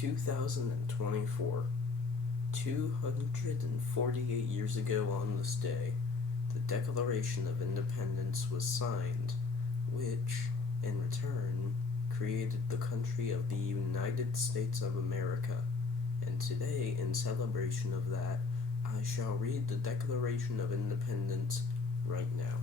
2024, 248 years ago on this day, the Declaration of Independence was signed, which, in return, created the country of the United States of America. And today, in celebration of that, I shall read the Declaration of Independence right now.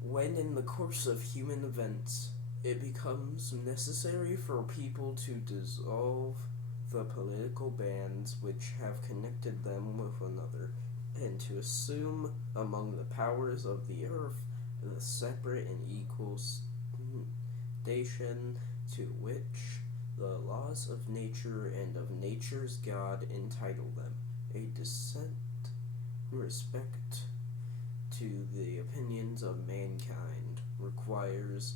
When in the course of human events it becomes necessary for people to dissolve the political bands which have connected them with another, and to assume among the powers of the earth the separate and equal station to which the laws of nature and of nature's God entitle them, a decent respect to the opinions of mankind requires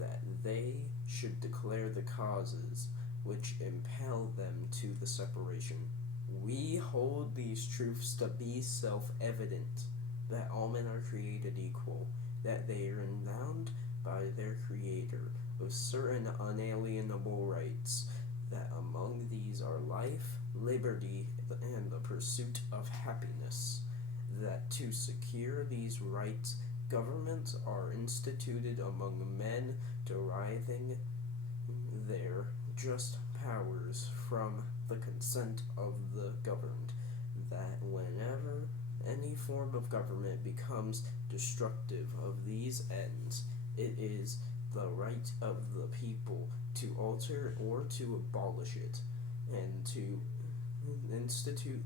that they should declare the causes which impel them to the separation. We hold these truths to be self-evident, that all men are created equal, that they are endowed by their Creator with certain unalienable rights, that among these are life, liberty, and the pursuit of happiness, that to secure these rights, governments are instituted among men deriving their just powers from the consent of the governed, that whenever any form of government becomes destructive of these ends, it is the right of the people to alter or to abolish it, and to institute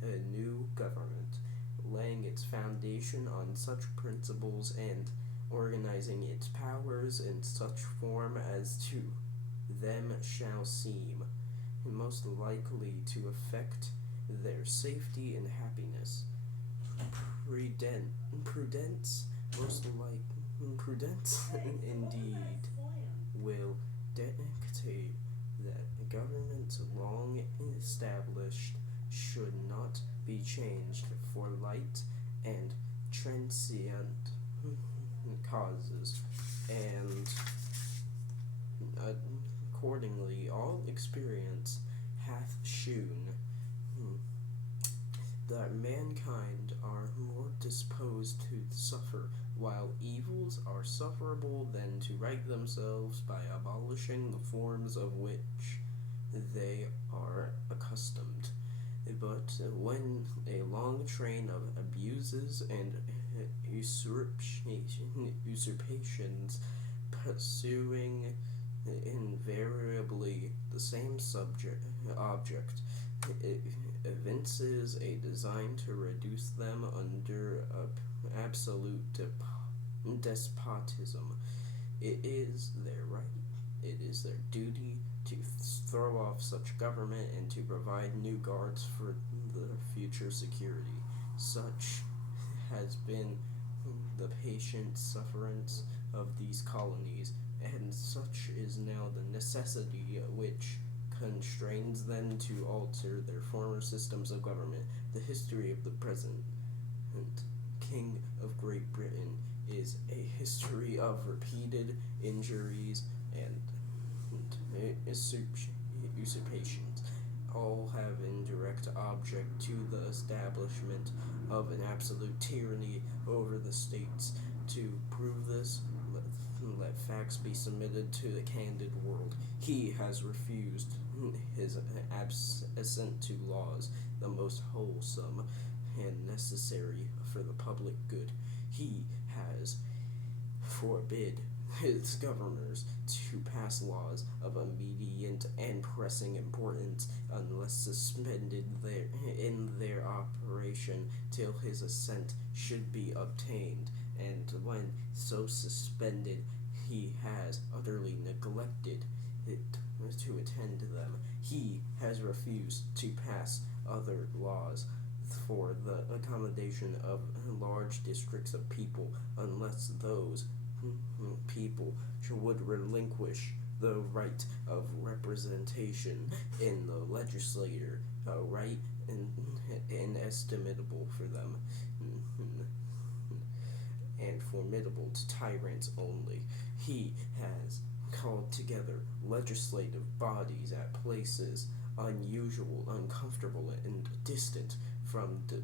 a new government, laying its foundation on such principles and organizing its powers in such form as to them shall seem most likely to affect their safety and happiness. Prudence indeed will dictate that governments long established should not be changed for light and transient causes, and accordingly all experience hath shewn that mankind are more disposed to suffer while evils are sufferable than to right themselves by abolishing the forms of which they are accustomed. But when a long train of abuses and usurpations pursuing invariably the same object evinces a design to reduce them under absolute despotism, it is their right, it is their duty to throw off such government and to provide new guards for the future security. Such has been the patient sufferance of these colonies, and such is now the necessity which constrains them to alter their former systems of government. The history of the present King of Great Britain is a history of repeated injuries and usurpations. All have in direct object to the establishment of an absolute tyranny over the states. To prove this, let facts be submitted to the candid world. He has refused his assent to laws, the most wholesome and necessary for the public good. He has forbid his governors to pass laws of immediate and pressing importance unless suspended in their operation till his assent should be obtained, and when so suspended he has utterly neglected it to attend to them. He has refused to pass other laws for the accommodation of large districts of people, unless those people would relinquish the right of representation in the legislature, a right inestimable for them, and formidable to tyrants only. He has called together legislative bodies at places unusual, uncomfortable, and distant from the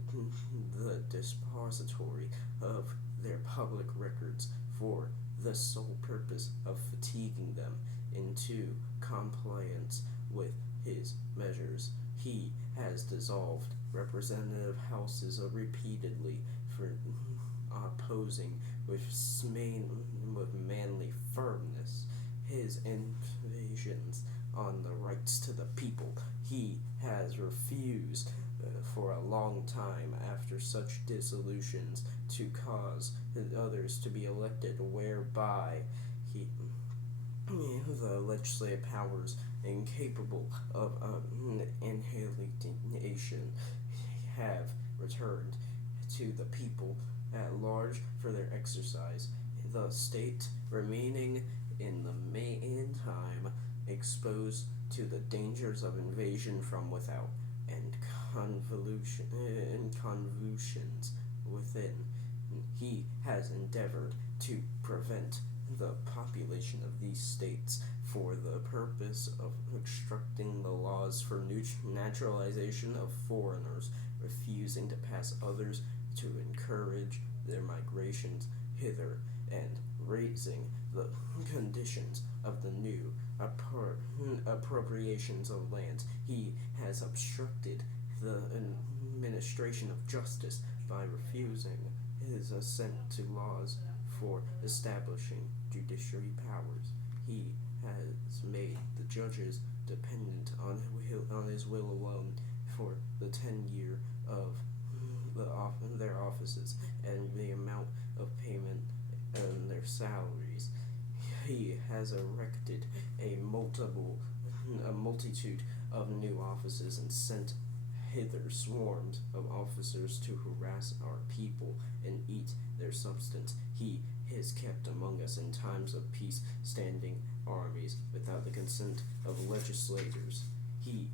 depository of their public records for the sole purpose of fatiguing them into compliance with his measures. He has dissolved representative houses repeatedly for opposing with manly firmness his invasions on the rights to the people. He has refused for a long time after such dissolutions to cause others to be elected, whereby the legislative powers incapable of inhalation have returned to the people at large for their exercise, the state remaining in the meantime exposed to the dangers of invasion from without and convulsions within. He has endeavored to prevent the population of these states for the purpose of obstructing the laws for naturalization of foreigners, refusing to pass others to encourage their migrations hither, and raising the conditions of the new appropriations of lands. He has obstructed the administration of justice by refusing his assent to laws for establishing judiciary powers. He has made the judges dependent on his will alone for the tenure of their offices and the amount of payment and their salaries. He has erected a multitude of new offices and sent hither swarms of officers to harass our people and eat their substance. He has kept among us in times of peace standing armies without the consent of legislators. He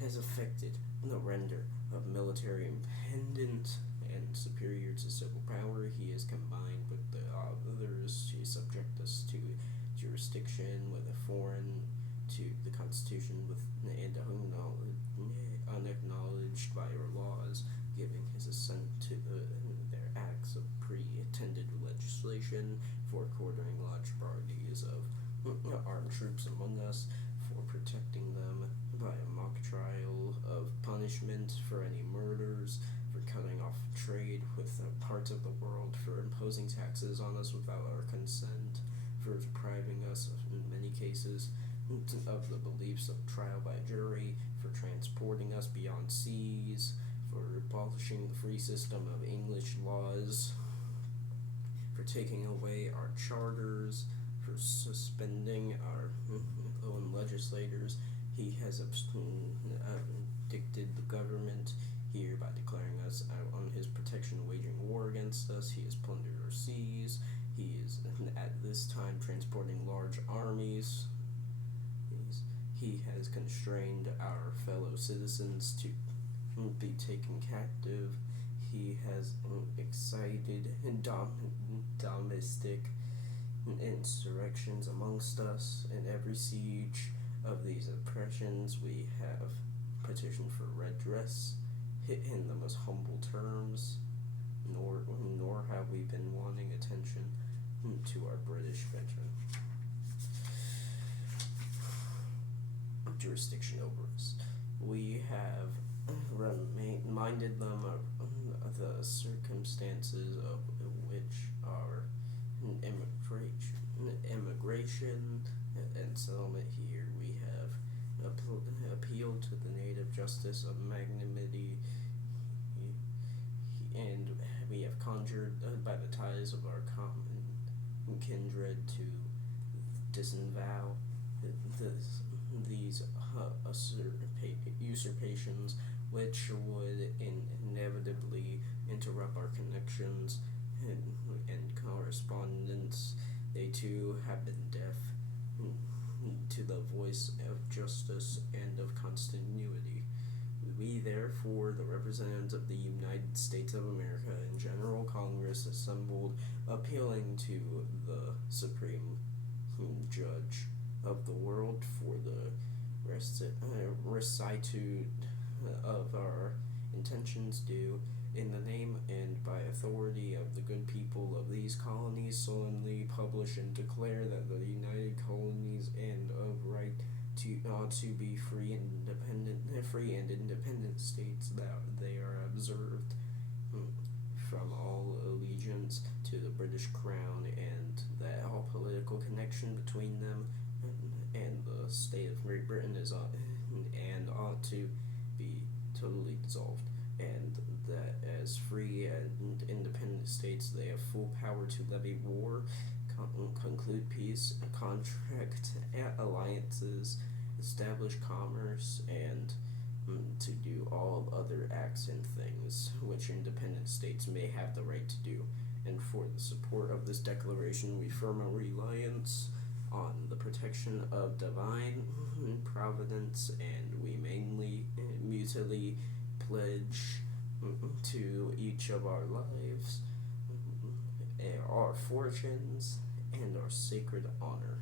has effected the render of military independent and superior to civil power. He has combined with the others to subject us to jurisdiction with a foreign to the Constitution with and unacknowledged by our laws, giving his assent to their acts of pre-intended legislation for quartering large bodies of armed troops among us, for protecting them by a mock trial of punishment for any murders, for cutting off trade with parts of the world, for imposing taxes on us without our consent, for depriving us, in many cases, of the beliefs of trial by jury, for transporting us beyond seas, for abolishing the free system of English laws, for taking away our charters, for suspending our own legislators. He has dictated the government here by declaring us out on his protection, waging war against us. He has plundered our seas. He is at this time transporting large armies. He has constrained our fellow citizens to be taken captive. He has excited domestic insurrections amongst us. In every siege of these oppressions, we have petitioned for redress in the most humble terms, nor have we been wanting attention to our British veteran jurisdiction over us. We have reminded them of the circumstances of which our immigration and settlement here. We have appealed to the native justice of magnanimity, and we have conjured by the ties of our common kindred to disavow these usurpations which would inevitably interrupt our connections and correspondence. They too have been deaf to the voice of justice and of continuity. We, therefore, the representatives of the United States of America in General Congress assembled, appealing to the Supreme Judge of the world for the rectitude of our intentions due, in the name and by authority of the good people of these colonies, solemnly publish and declare that the United Colonies and of right to be free and independent states, that they are observed from all allegiance to the British Crown, and that all political connection between them and the state of Great Britain is and ought to be totally dissolved, and that as free and independent states they have full power to levy war, conclude peace, contract alliances, establish commerce, and to do all other acts and things which independent states may have the right to do. And for the support of this declaration, we firm a reliance on the protection of divine providence, and we mainly mutually pledge to each of our lives, our fortunes, and our sacred honor.